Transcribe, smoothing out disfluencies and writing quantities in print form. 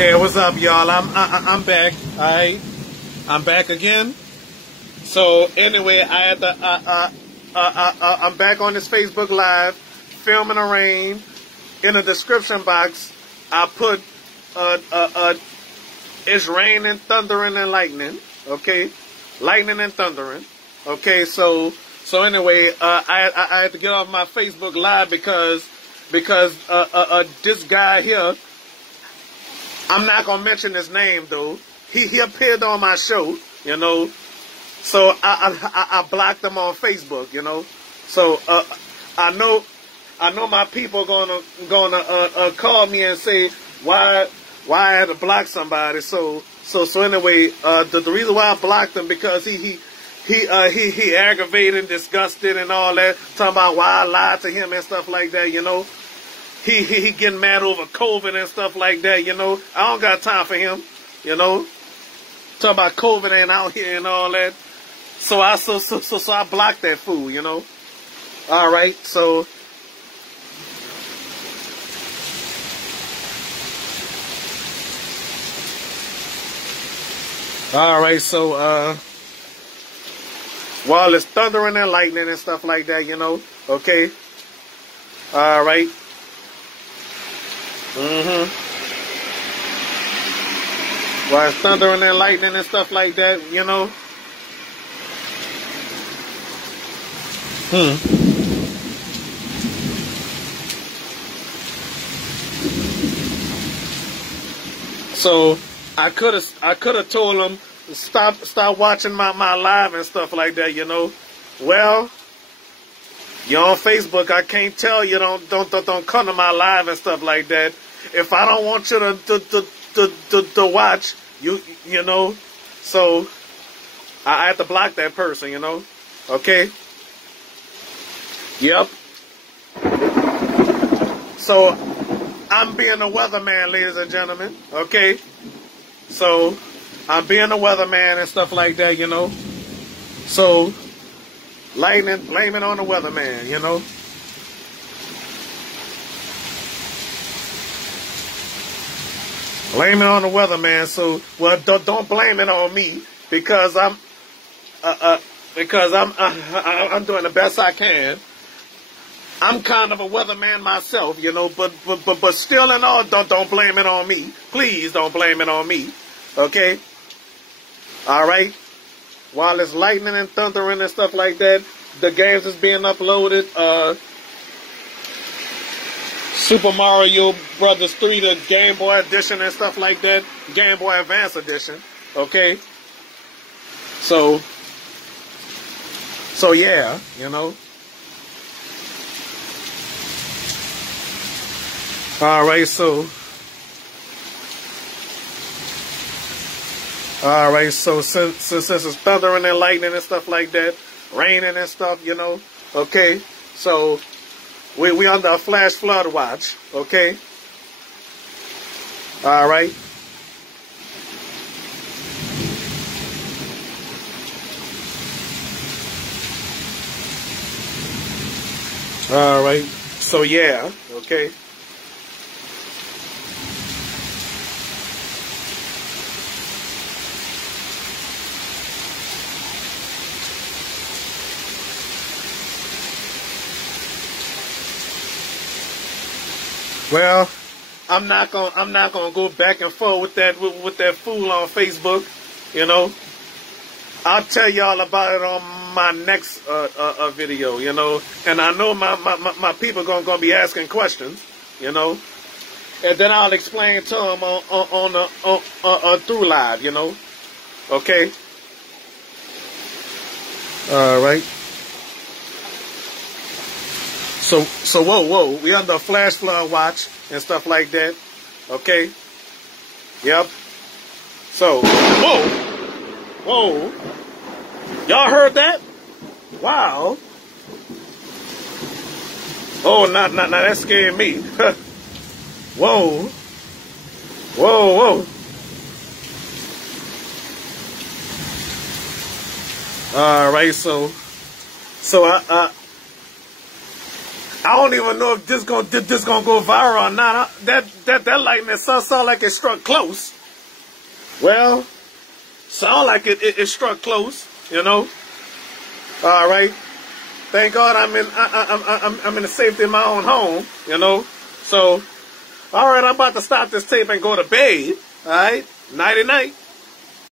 Hey, what's up, y'all? I'm back. All right, I'm back again. So anyway, I had to. I'm back on this Facebook Live, filming the rain. In the description box, I put it's raining, thundering, and lightning. Okay, lightning and thundering. Okay, so anyway, I had to get off my Facebook Live because this guy here. I'm not gonna mention his name though. He appeared on my show, you know. So I blocked him on Facebook, you know. So I know my people gonna call me and say why I had to block somebody. So anyway, the reason why I blocked him because he aggravated, disgusted, and all that, talking about why I lied to him and stuff like that, you know. He getting mad over COVID and stuff like that, you know. I don't got time for him, you know. Talking about COVID ain't out here and all that. So I blocked that fool, you know. All right, so while it's thundering and lightning and stuff like that, you know. Okay. All right. While it's thundering and lightning and stuff like that, you know. So I could have told him stop watching my live and stuff like that, you know. Well, you're on Facebook. I can't tell you don't come to my live and stuff like that. If I don't want you to watch, you know. So I have to block that person, you know. Okay. Yep. So I'm being a weatherman, ladies and gentlemen. Okay. So I'm being a weatherman and stuff like that, you know. So blame it on the weatherman, you know. Blame it on the weatherman. So, well, don't blame it on me because I'm doing the best I can. I'm kind of a weatherman myself, you know, but still and all, don't blame it on me. Please don't blame it on me. Okay? All right? While it's lightning and thundering and stuff like that, the games is being uploaded. Super Mario Brothers 3, the Game Boy Edition and stuff like that. Game Boy Advance Edition. Okay? So yeah, you know. Alright, so since it's thundering and lightning and stuff like that, raining and stuff, you know, okay, so we under a flash flood watch, okay, alright. Alright, so yeah, okay. Well, I'm not gonna go back and forth with that fool on Facebook, you know. I'll tell y'all about it on my next video, you know. And I know my people gonna be asking questions, you know. And then I'll explain to them on through live, you know. Okay. All right. So whoa, we under a flash flood watch and stuff like that. Okay. Yep. So whoa. Y'all heard that? Wow. Oh, not that scared me. Whoa. All right, so I don't even know if this gonna go viral or not. That lightning sound like it struck close. Well, sound like it struck close, you know. All right. Thank God I'm in the safety of my own home, you know. So, all right, I'm about to stop this tape and go to bed. All right. Nighty night.